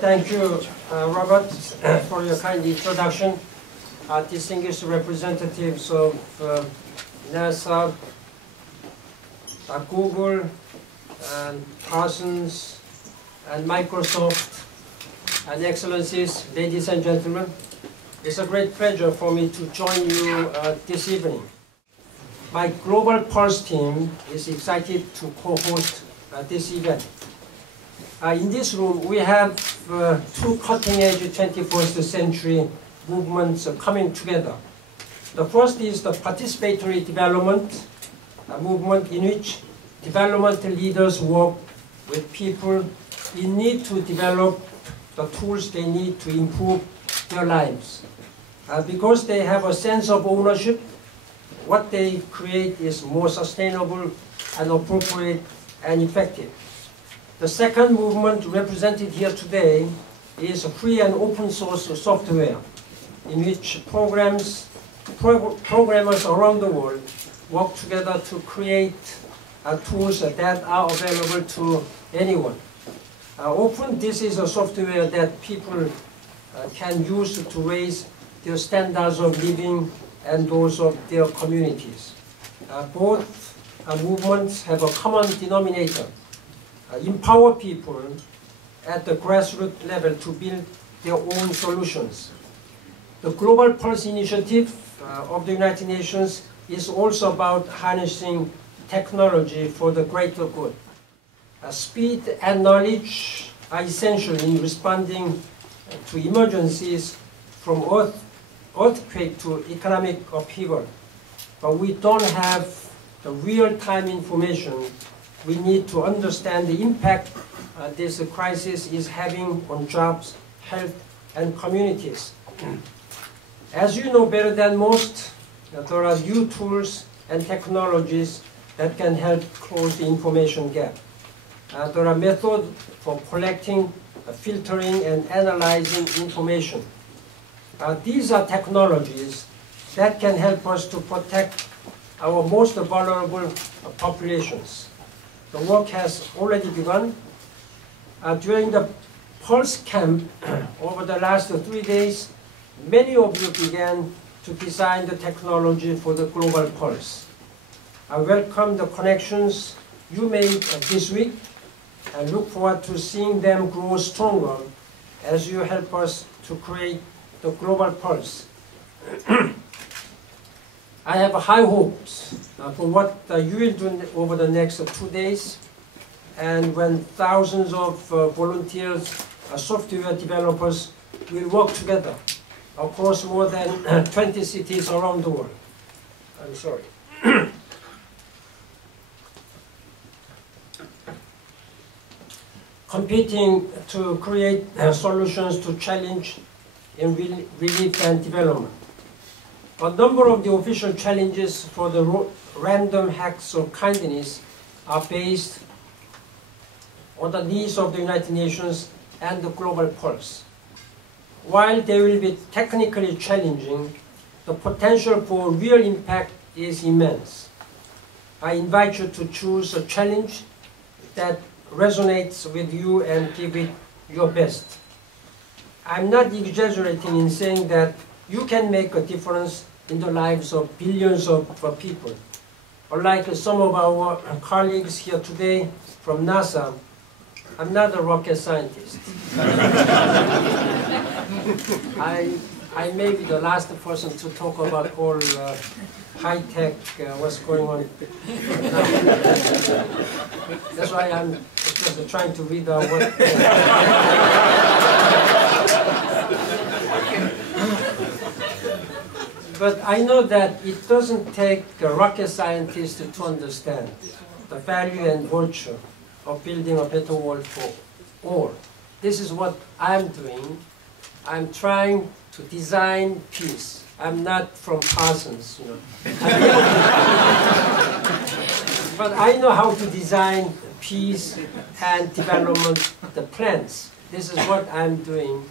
Thank you, Robert, for your kind introduction. Distinguished representatives of NASA, Google, and Parsons, and Microsoft, and Excellencies, ladies and gentlemen. It's a great pleasure for me to join you this evening. My Global Pulse team is excited to co-host this event. In this room, we have two cutting-edge 21st century movements coming together. The first is the participatory development movement, in which development leaders work with people in need to develop the tools they need to improve their lives. Because they have a sense of ownership, what they create is more sustainable and appropriate and effective. The second movement represented here today is free and open source software, in which programmers around the world work together to create tools that are available to anyone. Open, this is a software that people can use to raise their standards of living and those of their communities. Both movements have a common denominator. Empower people at the grassroots level to build their own solutions. The Global Pulse Initiative of the United Nations is also about harnessing technology for the greater good. Speed and knowledge are essential in responding to emergencies, from earthquake to economic upheaval. But we don't have the real-time information. We need to understand the impact this crisis is having on jobs, health, and communities. As you know better than most, there are new tools and technologies that can help close the information gap. There are methods for collecting, filtering, and analyzing information. These are technologies that can help us to protect our most vulnerable populations. The work has already begun. During the Pulse Camp over the last 3 days, many of you began to design the technology for the Global Pulse. I welcome the connections you made this week and look forward to seeing them grow stronger as you help us to create the Global Pulse. I have high hopes for what you will do over the next 2 days, and when thousands of volunteers, software developers will work together across more than 20 cities around the world. I'm sorry. Competing to create solutions to challenge in relief and development. A number of the official challenges for the random acts of kindness are based on the needs of the United Nations and the Global Pulse. While they will be technically challenging, the potential for real impact is immense. I invite you to choose a challenge that resonates with you and give it your best. I'm not exaggerating in saying that you can make a difference in the lives of billions of people. Unlike some of our colleagues here today from NASA, I'm not a rocket scientist. I may be the last person to talk about all high-tech, what's going on now. That's why I'm just trying to read out what... But I know that it doesn't take a rocket scientist to understand the value and virtue of building a better world for all. This is what I'm doing. I'm trying to design peace. I'm not from Parsons, you know. But I know how to design peace and development, the plans. This is what I'm doing.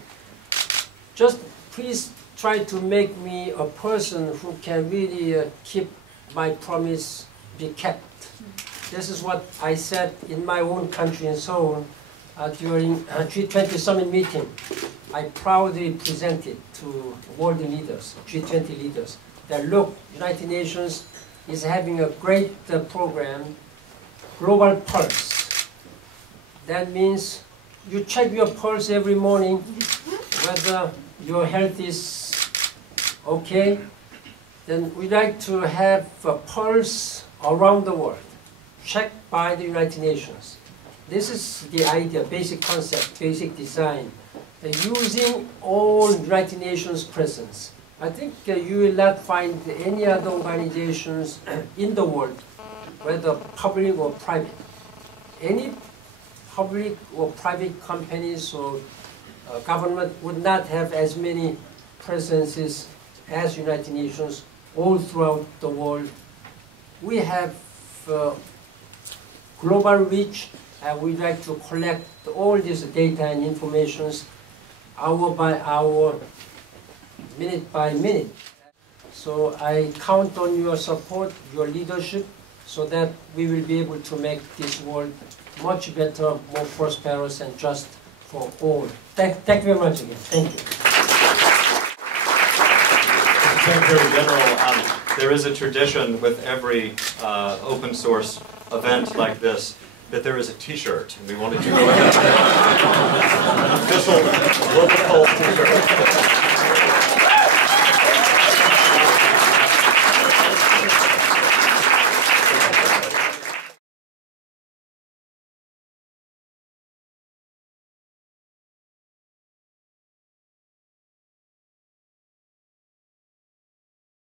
Just please try to make me a person who can really keep my promise be kept. This is what I said in my own country in Seoul during G20 summit meeting, I proudly presented to world leaders, G20 leaders, that look, United Nations is having a great program, Global Pulse. That means you check your pulse every morning, whether your health is okay. Then we like to have a pulse around the world, checked by the United Nations. This is the idea, basic concept, basic design, using all United Nations presence. I think you will not find any other organizations in the world, whether public or private. Any public or private companies or government would not have as many presences as United Nations all throughout the world. We have global reach, and we like to collect all this data and informations hour by hour, minute by minute. So I count on your support, your leadership, so that we will be able to make this world much better, more prosperous and just for all. Thank you very much again. Thank you. Secretary General, there is a tradition with every open source event like this that there is a T-shirt, and we wanted to go ahead and an official Global Pulse T-shirt.